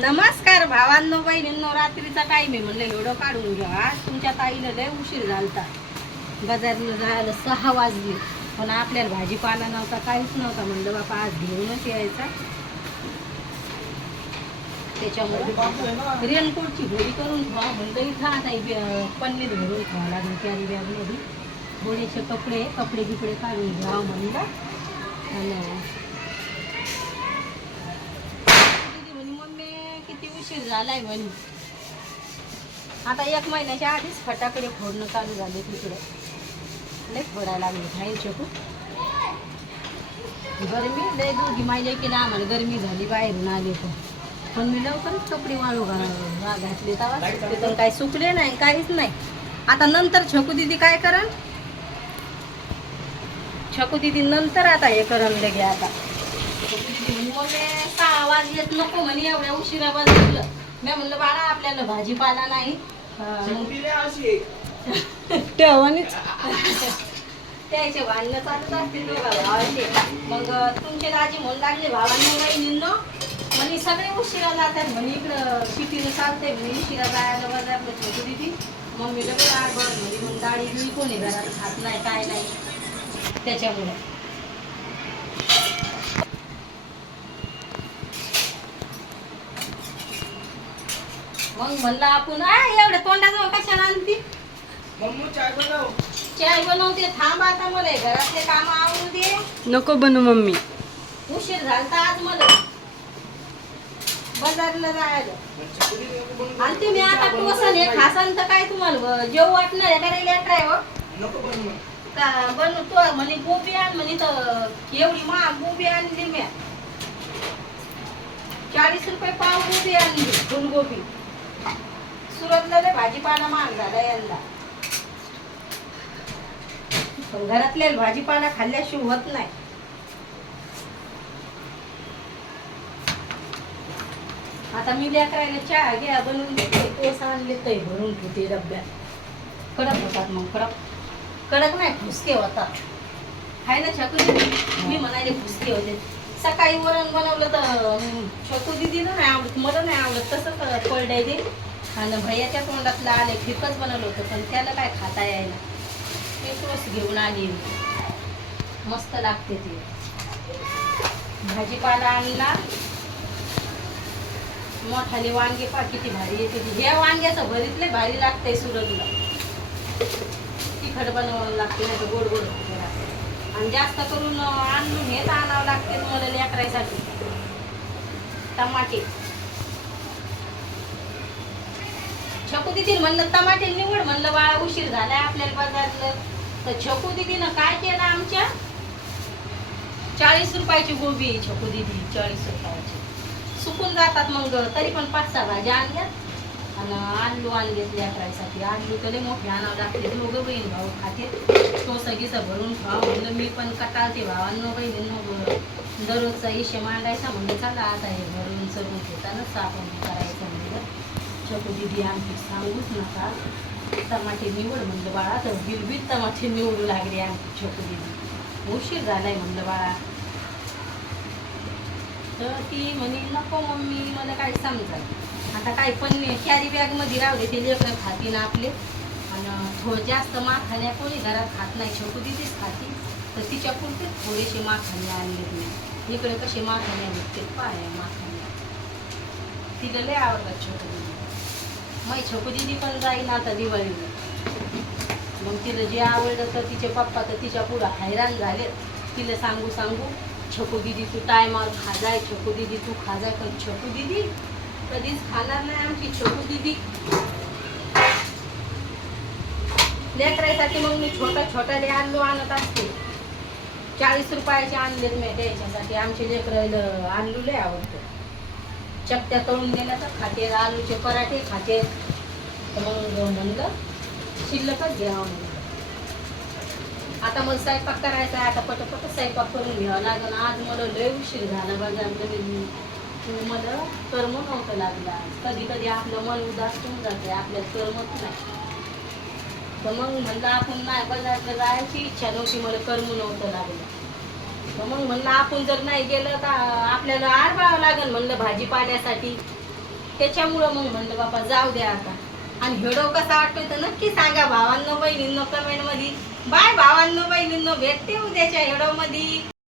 नमस्कार भावांनो बहिणींनो रात्रीचा टाईम आहे म्हणलं एवढं काढून घ्या. आज तुमच्या ताईला लय उशीर झालता. बाजारला जायला सहा वाजले. पण आपल्याला भाजीपाला नव्हता काहीच नव्हता. म्हणलं बापा आज घेऊनच यायचा. त्याच्यामुळे रेनकोटची घरी करून ठेवा. म्हणलं इथं आता पनीर भरून ठेवा लागेल कॅरी बॅगमध्ये. थोडेसे कपडे कपडे बिपडे काढून घ्यावं म्हणलं आणि दीदी म्हणे मम्मी किती उशीर झालाय म्हणे. आता एक महिन्याच्या आधीच फटाकडे फोडणं चालू झाले तिकडे. लय फोडायला लागले बाहेर शकू गरमी लय दोघी माहिले की ना आम्हाला गरमी झाली बाहेरून आले तर. पण मी लवकरच कपडे वाळू घा घातले तर ते पण काही सुकले नाही काहीच नाही. आता नंतर छकू दिदी काय करण? छकू दिदी नंतर आता हे करण लगे आता. सहा वाजलेत नको म्हणे एवढ्या उशिरा बसलं मी म्हणलं बाळा आपल्याला भाजीपाला नाही अं, ठेवणीच त्याचे भांडणं चालत असतील भावाचे मग तुमचे दाजी म्हणू लागले भावांनी वहिनींनो म्हणे सगळे उशिरा जातात म्हणे इकडं सिटीनं चालते म्हणे उशिरा जायला बाजारला छोटी दिदी मम्मीला बरं आडबड म्हणे मग डाळी कोणी घरात खात नाही काय नाही. त्याच्यामुळे. मग म्हणलं आपण आ एवढं तोंडाजवळ कशाला आणती? चाय बनवते थांब आता मला घरातले काम आवडू दे. नको बनू मम्मी. उशीर झालता आज मला. बाजारला जायला. आणि तुम्ही आता टोसन हे खासान तर काय तुम्हाला जेव वाटणार आहे का लेकरं आहे हो? का बन तो? म्हणे गोबी आण म्हणे तर एवढी महाग गोबी आणली म्या. चाळीस रुपये पाव गोबी आणली फुलगोबी सुरतला लय भाजीपाला महाग झाला यांना पण घरातल्या भाजीपाला खाल्ल्याशिवाय होत नाही. आता मी लेकरायला चहा घ्या बनवून देते. कोस आणले ते भरून ठेवते डब्यात. कडक होतात मग कडक. कडक नाही फुसके होतात. हाय ना छकू मी म्हणाले फुसके होते. सकाळी वरण बनवलं तर छकू छकू दिदीला नाही आवडत मला नाही आवडत. तसं पडलंय दे. आणि भैयाच्या तोंडातलं आले फिकच बनवलं होतं पण त्याला काय खाता यायला? ते घेऊन आली. मस्त लागते ते. भाजीपाला आणला. मोठाले वांगे पा किती भारी येते हे ह्या वांग्याचं भरीतले भारी लागते सुरजला तिखट बनवावं लागते नाही तर गोड गोड आणि जास्त करून आणून हेच आणावं लागते तुम्हाला लेकरायसाठी. टमाटे. छकू दिदी म्हणलं टमाटे निवड म्हणलं बाळा उशीर झालाय आपल्याला बाजारलं तर छकू दिदीनं काय केलं आमच्या? चाळीस रुपयाची गोबी आहे छकू दिदी चाळीस रुपयाची. सुकून जातात मग तरी पण पाच सहा भाज्या आणल्यात आणि आलू आणलेत लेकरायसाठी. आलू तरी मोठे आणावं लागते दोघं बहीण भाऊ खाते. तो सगळीचं भरून खाऊ म्हणलं मी पण कटाळते भावांनो बहिणींनो दररोजचा इशे मांडायचा म्हणलं चला आता हे भरून चढून घेतानाच आपण करायचं. छोटू दिदी आमची सांगूच नका. टमाटे निवड म्हणलं बाळा. तर बिलबिल टमाटे निवडू लागले आमची छोटू दिदी उशीर झालाय म्हणलं बाळा. तर ती म्हणे नको मम्मी मला काय समजा आता काय पण कॅरी बॅगमध्ये राहू दे ते लेकरं खातील आपले. आणि थोडं जास्त माखाण्या कोणी घरात खात नाही. छोटू दिदीच खाती. तर तिच्या पुरते थोडेसे माखाणे आणले मी इकडे कसे माखाण्या भेटते पाय माखाण्या. तिला लय आवडतात छोटू माझी मग दिदी पण जाईल आता दिवाळीला. मग तिला जे आवडलं तर तिचे पप्पा तर तिच्या पुढं हैराण झाले. तिला सांगू सांगू छोकू दिदी तू टायमावर खाजाय छोकू दिदी तू खाजाय पण छोकू दिदी कधीच खाणार नाही आमची छोकू दिदी लेकरायसाठी मग मी छोटा छोटा ले आणलो आणत असते. चाळीस रुपयाचे आणले मी त्याच्यासाठी. आमचे लेकर आलू लय आवडतो चपट्या तळून गेल्या तर खाते आलूचे पराठे खाते. तर मग म्हणलं शिल्लकच घ्यावं म्हणलं आता मग स्वयंपाक करायचा आता पटपट स्वयंपाक करून घ्यावा लागेल. आज मला लय उशीर झाला बाजार म्हणजे मला कर्म नव्हतं लागला. कधी कधी आपलं मन उदास होऊन जाते आपल्या करमत नाही. तर मग म्हणलं आपण नाही बाजारला जायची इच्छा नव्हती मला कर्म नव्हतं लागलं. मग म्हणलं आपण जर नाही गेलं तर आपल्याला आडबावं लागेल म्हणलं भाजीपाल्यासाठी. त्याच्यामुळं मग म्हणलं बाबा जाऊ द्या आता. आणि हेडो कसा वाटतोय तर नक्की सांगा भावांनो बहिणींनो कमेंटमध्ये बाय भावांनो बहिणींनो भेटते उद्याच्या हेडो मध्ये